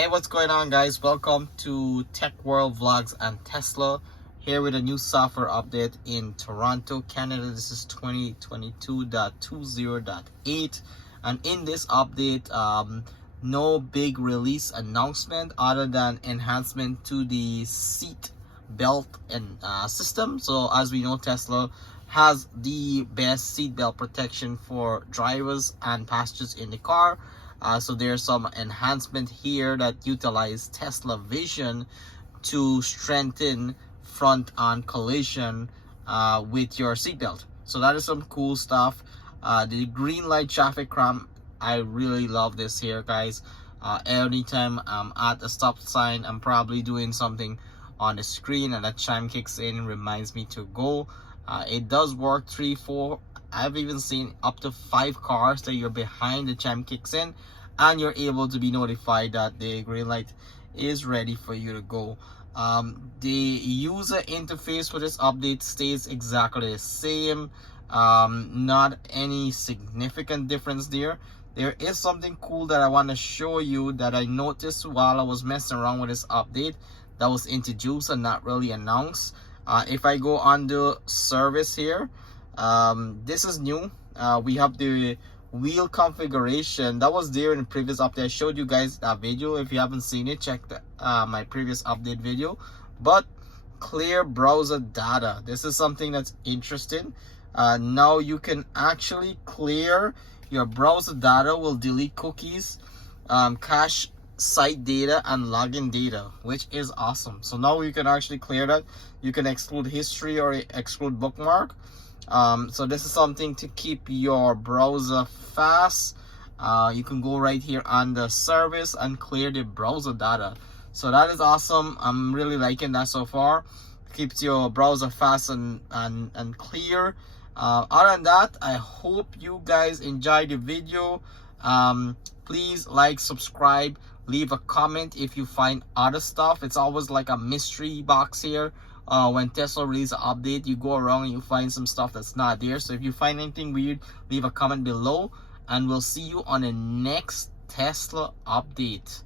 Hey, what's going on, guys? Welcome to Tech World Vlogs and Tesla, here with a new software update in Toronto, Canada. This is 2022.20.8, and in this update, no big release announcement other than enhancement to the seat belt and system. So as we know, Tesla has the best seat belt protection for drivers and passengers in the car. So there's some enhancement here that utilize Tesla vision to strengthen front-on collision with your seatbelt. So that is some cool stuff. The green light traffic cram, I really love this here, guys. Anytime I'm at a stop sign, I'm probably doing something on the screen and that chime kicks in, reminds me to go. It does work 3, 4. I've even seen up to 5 cars that you're behind, the chime kicks in and you're able to be notified that the green light is ready for you to go. The user interface for this update stays exactly the same. Not any significant difference there. There is something cool that I want to show you that I noticed while I was messing around with this update that was introduced and not really announced. If I go under service here, this is new. We have the wheel configuration that was there in the previous update. I showed you guys that video. If you haven't seen it, check my previous update video. But clear browser data, this is something that's interesting. Now you can actually clear your browser data, will delete cookies, cache site data and login data, which is awesome. So now you can actually clear that. You can exclude history or exclude bookmark. So this is something to keep your browser fast. You can go right here on the service and clear the browser data. So that is awesome. I'm really liking that so far. Keeps your browser fast and clear. Other than that, I hope you guys enjoyed the video. Please like, subscribe, leave a comment if you find other stuff. It's always like a mystery box here. When Tesla releases an update, you go around and you find some stuff that's not there. So if you find anything weird, leave a comment below, and we'll see you on the next Tesla update.